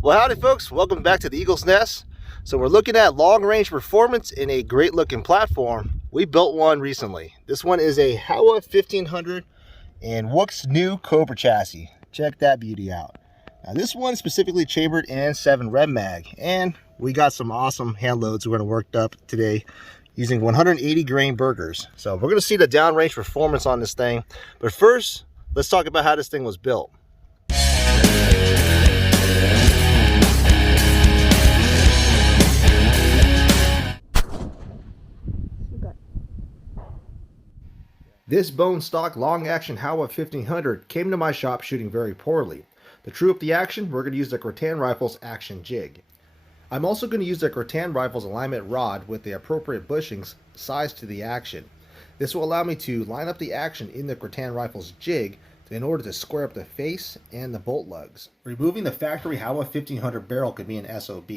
Well, howdy folks, welcome back to the Eagle's Nest. So we're looking at long-range performance in a great-looking platform. We built one recently. This one is a Howa 1500 and Woox new Cobra chassis. Check that beauty out. Now this one is specifically chambered in 7 Rem Mag, and we got some awesome hand loads we're going to work up today using 180 grain burgers. So we're going to see the downrange performance on this thing. But first, let's talk about how this thing was built. This bone stock long action Howa 1500 came to my shop shooting very poorly. To true up the action, we're going to use the Cretan Rifles action jig. I'm also going to use the Cretan Rifles alignment rod with the appropriate bushings sized to the action. This will allow me to line up the action in the Cretan Rifles jig in order to square up the face and the bolt lugs. Removing the factory Howa 1500 barrel could be an SOB.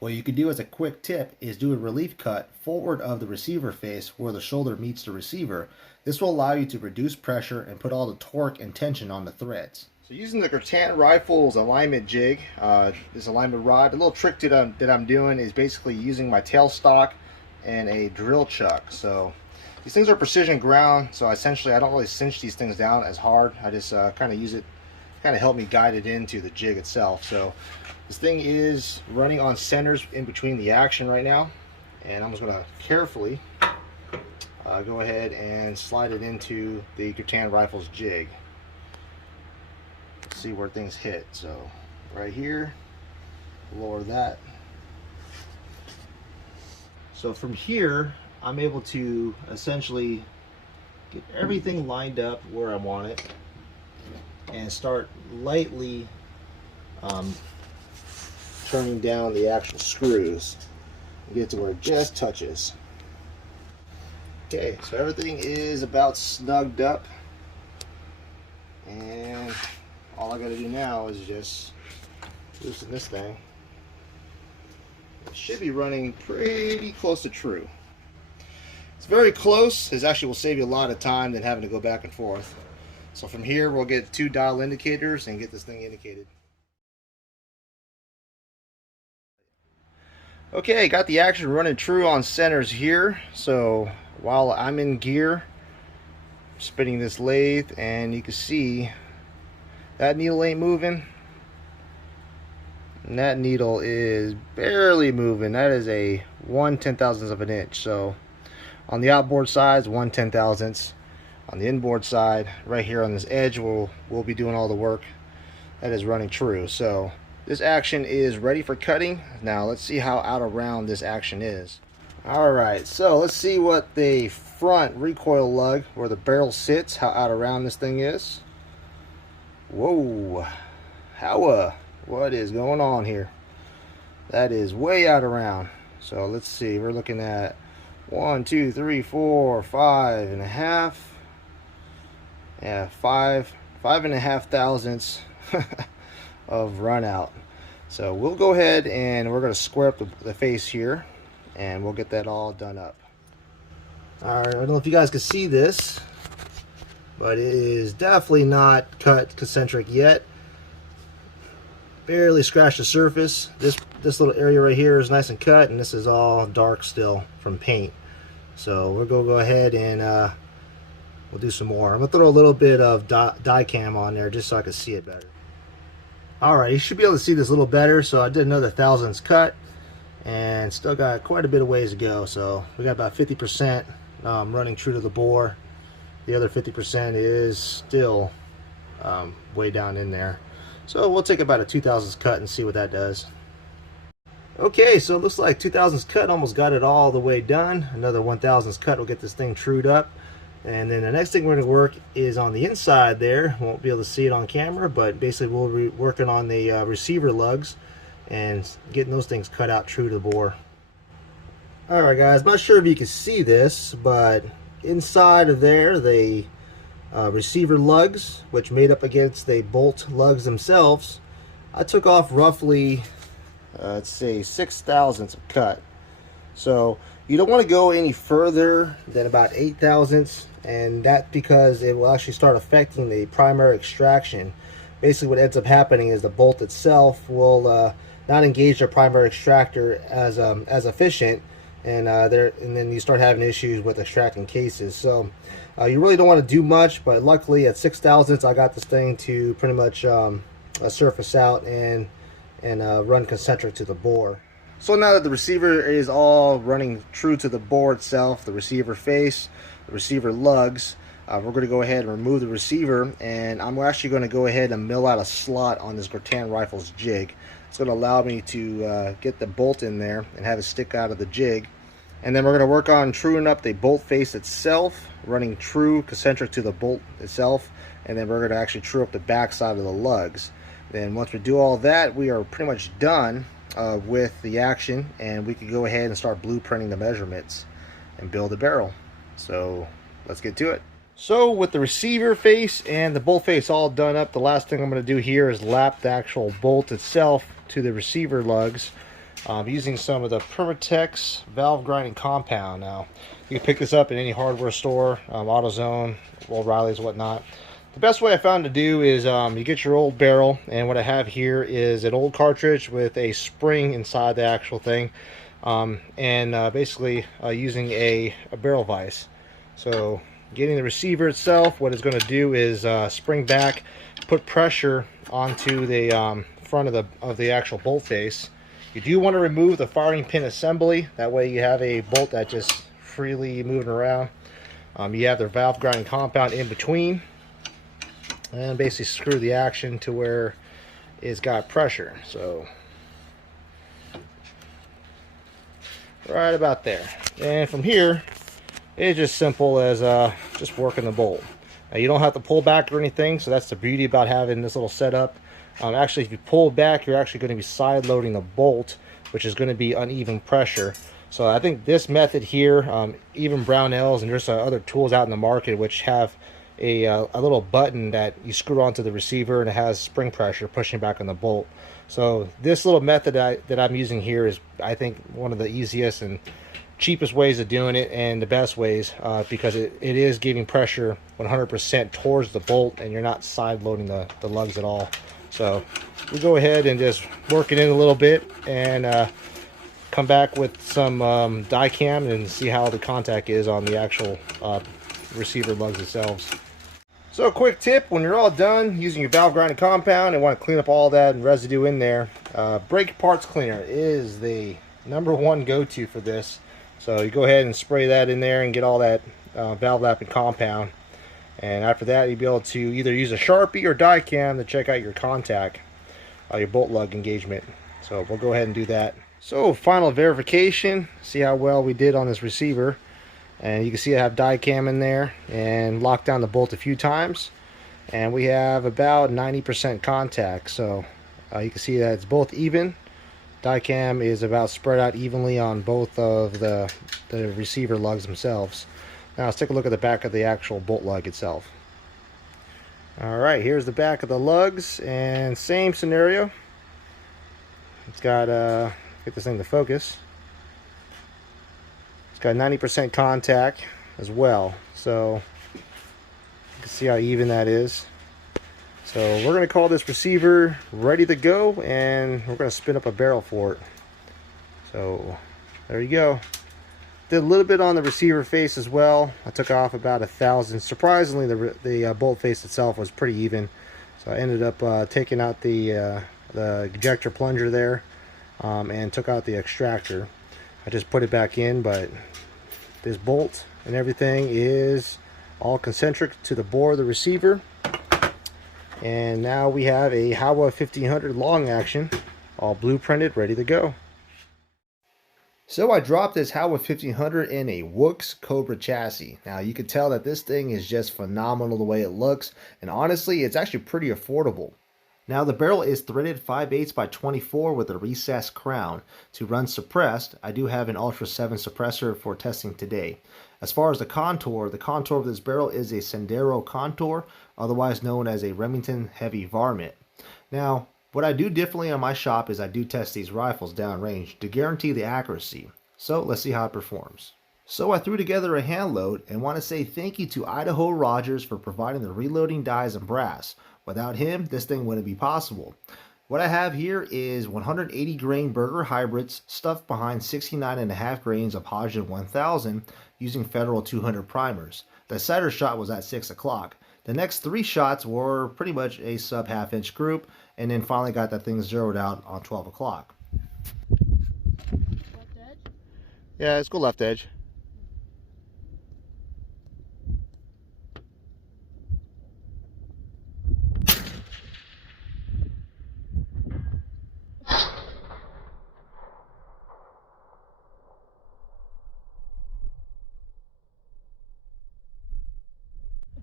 What you could do as a quick tip is do a relief cut forward of the receiver face where the shoulder meets the receiver. This will allow you to reduce pressure and put all the torque and tension on the threads. So using the Cretan Rifles alignment jig, this alignment rod, the little trick that I'm doing is basically using my tailstock and a drill chuck. So these things are precision ground, so essentially I don't really cinch these things down as hard. I just kind of use it, kind of help me guide it into the jig itself. So this thing is running on centers in between the action right now, and I'm just going to carefully go ahead and slide it into the Cretan Rifles jig. See where things hit. So right here, lower that. So from here, I'm able to essentially get everything lined up where I want it and start lightly turning down the actual screws and get to where it just touches. Okay, so everything is about snugged up, and all I got to do now is just loosen this thing. It should be running pretty close to true. It's very close. This actually will save you a lot of time than having to go back and forth. So from here, we'll get 2 dial indicators and get this thing indicated. Okay, got the action running true on centers here. So while I'm in gear, spinning this lathe, and you can see that needle ain't moving, and that needle is barely moving. That is a 1/10,000th of an inch. So on the outboard side, 1/10,000th. On the inboard side, right here on this edge, we'll be doing all the work. That is running true. So this action is ready for cutting. Now let's see how out of round this action is. Alright, so let's see what the front recoil lug, where the barrel sits, how out of round this thing is. Whoa, Howa, what is going on here? That is way out of round. So let's see, we're looking at 1, 2, 3, 4, 5.5. Yeah, 5.5 thousandths of run out. So we'll go ahead and we're going to square up the face here, and we'll get that all done up. Alright, I don't know if you guys can see this, but it is definitely not cut concentric yet. Barely scratched the surface. This little area right here is nice and cut, and this is all dark still from paint. So we're going to go ahead and we'll do some more. I'm going to throw a little bit of die cam on there just so I can see it better. Alright, you should be able to see this a little better. So I did another thousandths cut, and still got quite a bit of ways to go. So we got about 50% running true to the bore. The other 50% is still way down in there. So we'll take about a 2/1000ths cut and see what that does. Okay, so it looks like 2/1000ths cut almost got it all the way done. Another 1/1000ths cut will get this thing trued up. And then the next thing we're going to work is on the inside there. Won't be able to see it on camera, but basically we'll be working on the receiver lugs and getting those things cut out true to the bore. Alright guys, I'm not sure if you can see this, but inside of there, the receiver lugs, which made up against the bolt lugs themselves, I took off roughly, let's say 6/1000ths of cut. So you don't want to go any further than about 8/1000ths, and that's because it will actually start affecting the primary extraction. basically what ends up happening is the bolt itself will not engage the primary extractor as efficient, and then you start having issues with extracting cases. So you really don't want to do much, but luckily at 6 thousandths I got this thing to pretty much surface out and run concentric to the bore. So now that the receiver is all running true to the bore itself, the receiver face, the receiver lugs, we're going to go ahead and remove the receiver, and I'm actually going to go ahead and mill out a slot on this Grattan Rifles jig. It's going to allow me to get the bolt in there and have it stick out of the jig. And then we're going to work on truing up the bolt face itself, running true concentric to the bolt itself, and then we're going to actually true up the back side of the lugs. Then once we do all that, we are pretty much done with the action, and we can go ahead and start blueprinting the measurements and build a barrel. So let's get to it. So with the receiver face and the bolt face all done up, the last thing I'm going to do here is lap the actual bolt itself to the receiver lugs using some of the Permatex valve grinding compound. Now you can pick this up in any hardware store, AutoZone, O'Reilly's, whatnot. The best way I found to do is you get your old barrel, and what I have here is an old cartridge with a spring inside the actual thing, and basically using a barrel vise. So getting the receiver itself, what it's going to do is spring back, put pressure onto the front of the actual bolt face. You do want to remove the firing pin assembly, that way you have a bolt that just freely moving around. You have the valve grinding compound in between, and basically screw the action to where it's got pressure. So right about there, and from here it's just simple as just working the bolt. Now, you don't have to pull back or anything, so that's the beauty about having this little setup. Actually, if you pull back, you're actually going to be side loading the bolt, which is going to be uneven pressure. So I think this method here, even Brownells, and there's other tools out in the market which have a little button that you screw onto the receiver, and it has spring pressure pushing back on the bolt. So this little method that I'm using here is, I think, one of the easiest and cheapest ways of doing it, and the best ways, because it is giving pressure 100% towards the bolt, and you're not side loading the lugs at all. So we go ahead and just work it in a little bit, and come back with some die cam and see how the contact is on the actual receiver lugs themselves. So a quick tip: when you're all done using your valve grinding compound and want to clean up all that residue in there, brake parts cleaner is the #1 go-to for this. So you go ahead and spray that in there and get all that valve lapping compound, and after that you'll be able to either use a Sharpie or die cam to check out your contact, your bolt lug engagement. So we'll go ahead and do that. So final verification, see how well we did on this receiver, and you can see I have die cam in there and locked down the bolt a few times, and we have about 90% contact. So you can see that it's both even. Die cam is about spread out evenly on both of the receiver lugs themselves. Now let's take a look at the back of the actual bolt lug itself. Alright, here's the back of the lugs, and same scenario. It's got, get this thing to focus. It's got 90% contact as well, so you can see how even that is. So we're going to call this receiver ready to go, and we're going to spin up a barrel for it. So there you go. Did a little bit on the receiver face as well. I took off about 1,000. Surprisingly, the bolt face itself was pretty even. So I ended up taking out the ejector plunger there, and took out the extractor. I just put it back in, but this bolt and everything is all concentric to the bore of the receiver. And now we have a Howa 1500 long action, all blueprinted, ready to go. So I dropped this Howa 1500 in a Woox Cobra chassis. Now you can tell that this thing is just phenomenal the way it looks, and honestly it's actually pretty affordable. Now the barrel is threaded 5/8 by 24 with a recessed crown. To run suppressed, I do have an Ultra 7 suppressor for testing today. As far as the contour of this barrel is a Sendero contour, otherwise known as a Remington Heavy Varmint. Now, what I do differently on my shop is I do test these rifles downrange to guarantee the accuracy. So let's see how it performs. So I threw together a hand load and want to say thank you to Idaho Rogers for providing the reloading dies and brass. Without him, this thing wouldn't be possible. What I have here is 180 grain burger hybrids stuffed behind 69.5 grains of Hodgdon 1000 using Federal 200 primers. The cider shot was at 6 o'clock. The next 3 shots were pretty much a sub half-inch group, and then finally got that thing zeroed out on 12 o'clock. Left edge? Yeah, let's go left edge.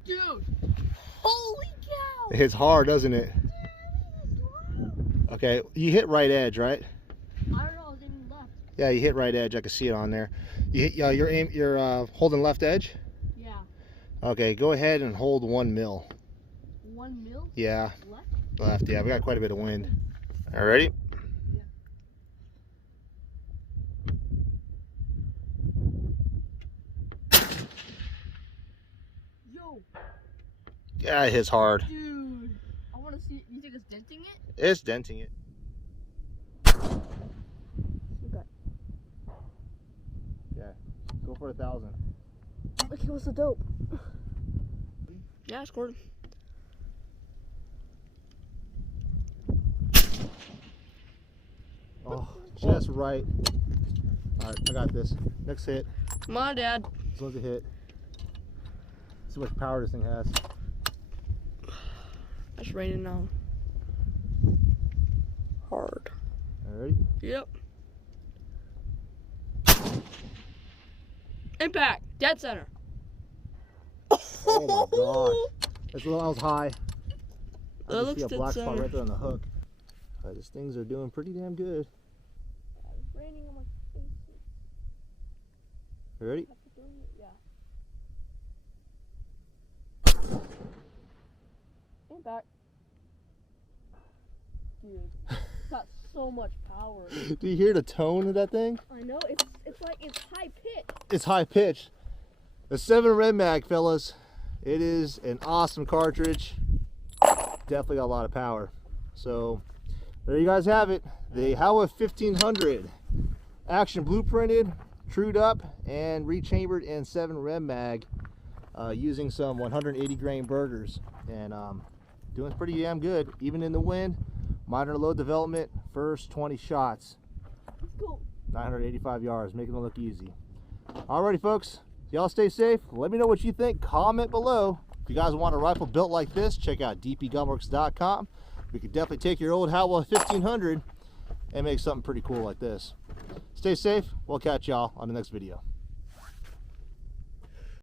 Dude! Holy cow! It hits hard, doesn't it? Okay, you hit right edge, right? I don't know, I was aiming left. Yeah, you hit right edge. I can see it on there. You hit, you're holding left edge? Yeah. Okay, go ahead and hold 1 mil. 1 mil? Yeah. Left? Left, yeah. We got quite a bit of wind. All ready? Yeah. Yo! Yeah, it hits hard. Dude! I want to see, you think it's denting it? It's denting it. Okay. Yeah, go for 1,000. Okay, what's the dope? Yeah, I scored. Oh, just right. All right, I got this. Next hit. Come on, Dad. This one's a hit. See how much power this thing has. It's raining now. Hard. All right. Yep. Impact. Dead center. Oh my gosh. That's a little high. I That can looks see a dead black spot center. right there on the hook. These things are doing pretty damn good. It's raining on my face. You ready? Yeah. Impact. Dude, got so much power. Do you hear the tone of that thing? I know, it's like it's high pitch. It's high pitched. The 7 Red Mag, fellas. It is an awesome cartridge. Definitely got a lot of power. So there you guys have it. The Howa 1500. Action blueprinted, trued up, and rechambered in 7 Red Mag using some 180 grain burgers. And doing pretty damn good, even in the wind. Minor load development, first 20 shots. Let's go. 985 yards, making it look easy. Alrighty, folks. Y'all stay safe. Let me know what you think. Comment below. If you guys want a rifle built like this, check out dpgunworks.com. We could definitely take your old Howa 1500 and make something pretty cool like this. Stay safe. We'll catch y'all on the next video.